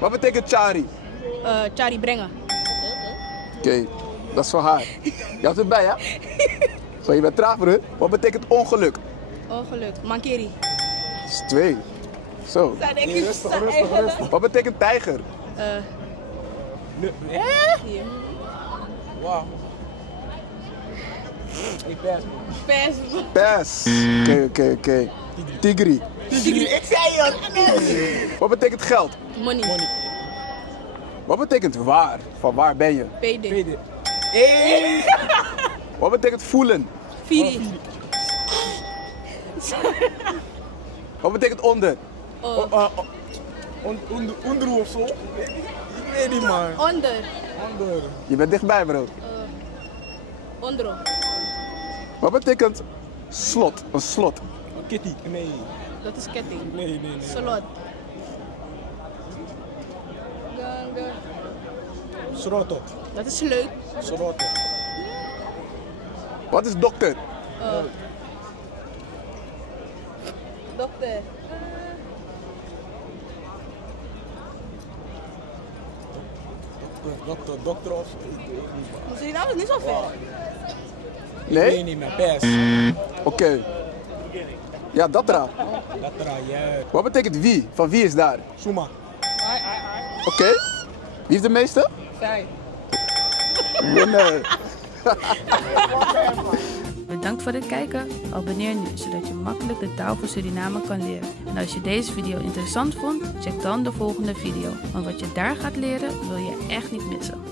Wat betekent chari? Chari brengen. Oké, dat is van haar. Je had het bij, hè? Zo, je bent traag, broer. Wat betekent ongeluk? Ongeluk. Mankeri. Dat is 2. Zo. Rustig. Wat betekent tijger? Hier. Wauw. Ik pers me. Pers. Pes. Oké. Tigri. Ik zei je. Wat betekent geld? Money. Wat betekent waar? Van waar ben je? PD. Wat betekent voelen? Firi. Wat betekent onder? Onder of zo? Ik weet niet, man. Onder. Onder. Je bent dichtbij, bro. Ondro. Wat betekent slot? Een slot. Kitty. Nee. Dat is ketting. Nee. Slot. Ganga. Sroto. Dat is leuk. Sroto. Wat is dokter? Dokter. Dokter of... Suriname is niet zo ver. Nee? Nee, niet meer. Pers. Oké. Ja, datra. Dat draai je. Wat betekent wie? Van wie is daar? Suma. Oké. Wie heeft de meeste? Zij. Winner. Bedankt voor het kijken. Abonneer nu, zodat je makkelijk de taal van Suriname kan leren. En als je deze video interessant vond, check dan de volgende video. Want wat je daar gaat leren, wil je echt niet missen.